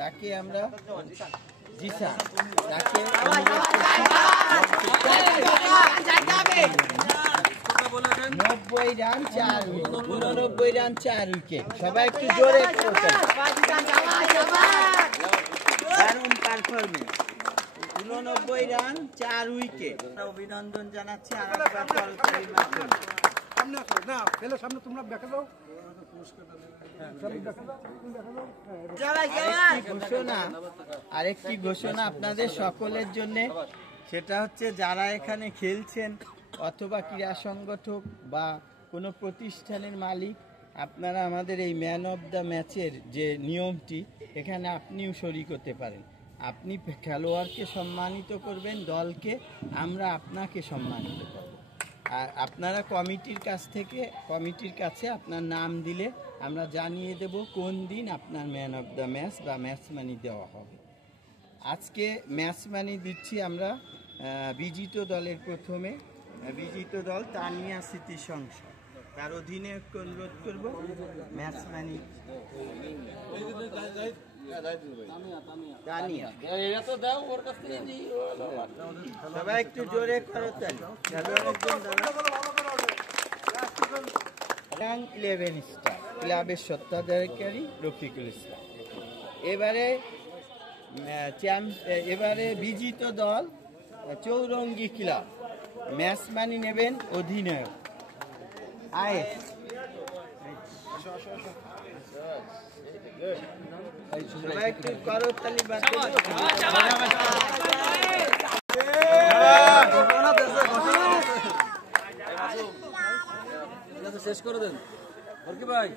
তাকে আমরা জিসান তাকে 90 রান 4 89 রান 4 উইকেট। সবাই একটু জোরে দারুণ পারফরমেন্স, 89 রান 4 উইকেট। অভিনন্দন জানাচ্ছি আরেকবার করতালির মাধ্যমে। আরেকটি ঘোষণা আপনাদের সকলের জন্য, সেটা হচ্ছে যারা এখানে খেলছেন অথবা ক্রীড়া সংগঠক বা কোনো প্রতিষ্ঠানের মালিক, আপনারা আমাদের এই ম্যান অফ দ্য ম্যাচের যে নিয়মটি, এখানে আপনিও শরিক হতে পারেন। আপনি খেলোয়াড়কে সম্মানিত করবেন, দলকে, আমরা আপনাকে সম্মানিত করব। আর আপনারা কমিটির কাছে আপনার নাম দিলে আমরা জানিয়ে দেব কোন দিন আপনার ম্যান অফ দ্য ম্যাচ বা ম্যাচ মানি দেওয়া হবে। আজকে ম্যাচ মানি দিচ্ছি আমরা বিজিত দলের প্রথমে বিজিত দল তানিয়া স্মৃতি সংসদ, তার অধীনে অনুরোধ করব ম্যাচ মানি সবাই একটু জোরে করো। 11 স্টার ক্লাবের স্বত্বাধিকারী রফিকুল ইসলাম। এবারে বিজিত দল চৌরঙ্গি ক্লাব, ম্যাচ মানি নেবেন অধিনায়ক আয়েশ। সবাই একটু করতালি শেষ করে দেন ভাই।